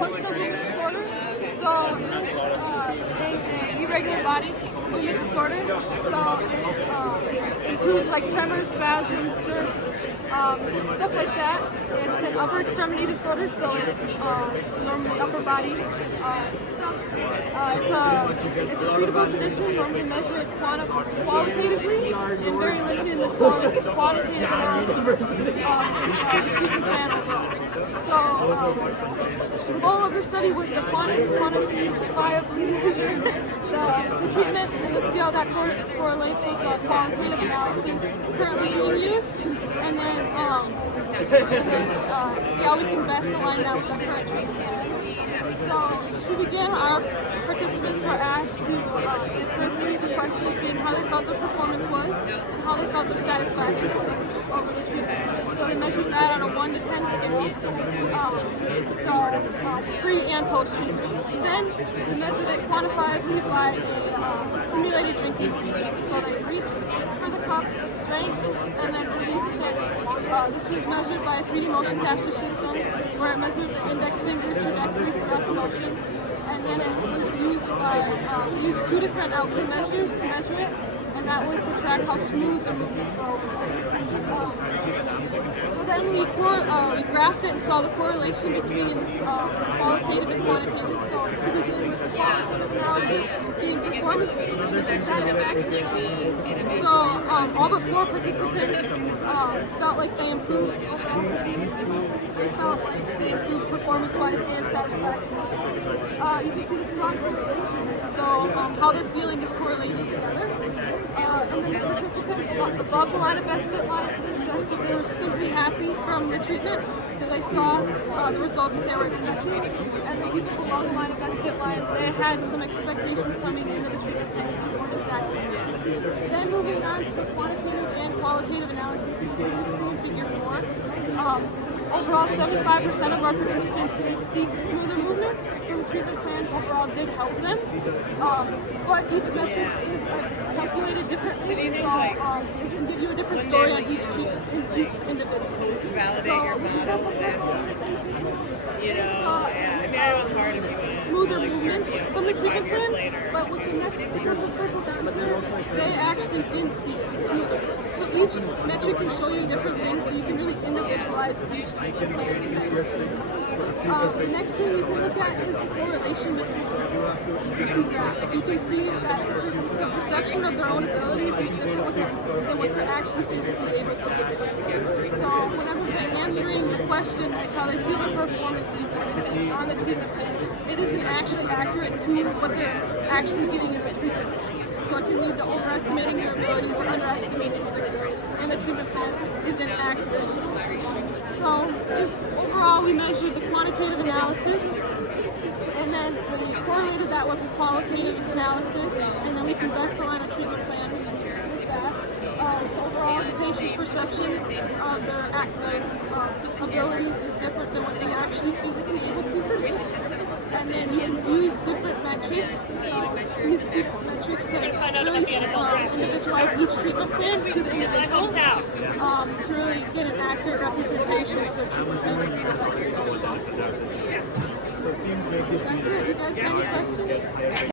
functional movement disorder. So it's an irregular body movement disorder. So it includes like tremors, spasms, jerks, stuff like that. It's an upper extremity disorder, so it's normally upper body. It's a treatable condition, normally measured qualitatively and very limited in the quantitative analysis of the treatment plan overall. So the goal of the study was to quantifiably measure the treatment and to see how that correlates with the qualitative analysis currently being used, and then see how we can best align that with the current treatment plan. So to begin, our participants were asked to answer a series of questions being how they felt their performance was and how they felt their satisfaction was over the treatment. So they measured that on a 1 to 10 scale, pre and post treatment. Then they measured it quantifiably by a simulated drinking technique. So they reached for the cup, drank, and then released it. This was measured by a 3D motion capture system where it measured the index finger trajectory throughout the motion. And then it was used we used 2 different outcome measures to measure it, and that was to track how smooth the movements were overall. So then we graphed it and saw the correlation between qualitative and quantitative. So to begin with the analysis being performance. So all but 4 participants felt like they improved overall. They felt like they improved performance-wise and satisfaction-wise. You can see this is on correlation. So how they're feeling is correlated together. And then the participants above the line of best fit line suggested they were simply happy from the treatment. So they saw the results that they were expecting. And the people below the line of best fit line, they had some expectations coming into the treatment plan. Exactly. Then moving on to the quantitative and qualitative analysis between figure 4. Overall, 75% of our participants did seek smoother movements, so the treatment plan overall did help them. But each metric is calculated differently, so it can give you a different story on each individual. Just validate your model with, I know it's hard if you want to smoother movements from the treatment plan, but with the metrics that are circled down here, they actually didn't see smoother movements. So each metric can show you different things, so you can really individualize each treatment plan to that. The next thing you can look at is the correlation between the 2 graphs. You can see that the perception of their own abilities is different than what they're actually physically able to do. So whenever they're answering the question, like how they feel their performance is on the treatment plan, it isn't actually accurate to what they're actually getting in the treatment. So it can lead to overestimating their abilities or underestimating their abilities, and the treatment plan isn't accurate. So just overall, we measured the quantitative analysis, and then we correlated that with the qualitative analysis, and then we can best align a treatment plan with that. So overall, the patient's perception of their abilities is different than what they're actually physically able to produce. And then you can use different metrics. So use 2 different metrics to really individualize each treatment plan to the individual to really get an accurate representation of the treatment plan to see the best results possible. That's it. You guys got any questions?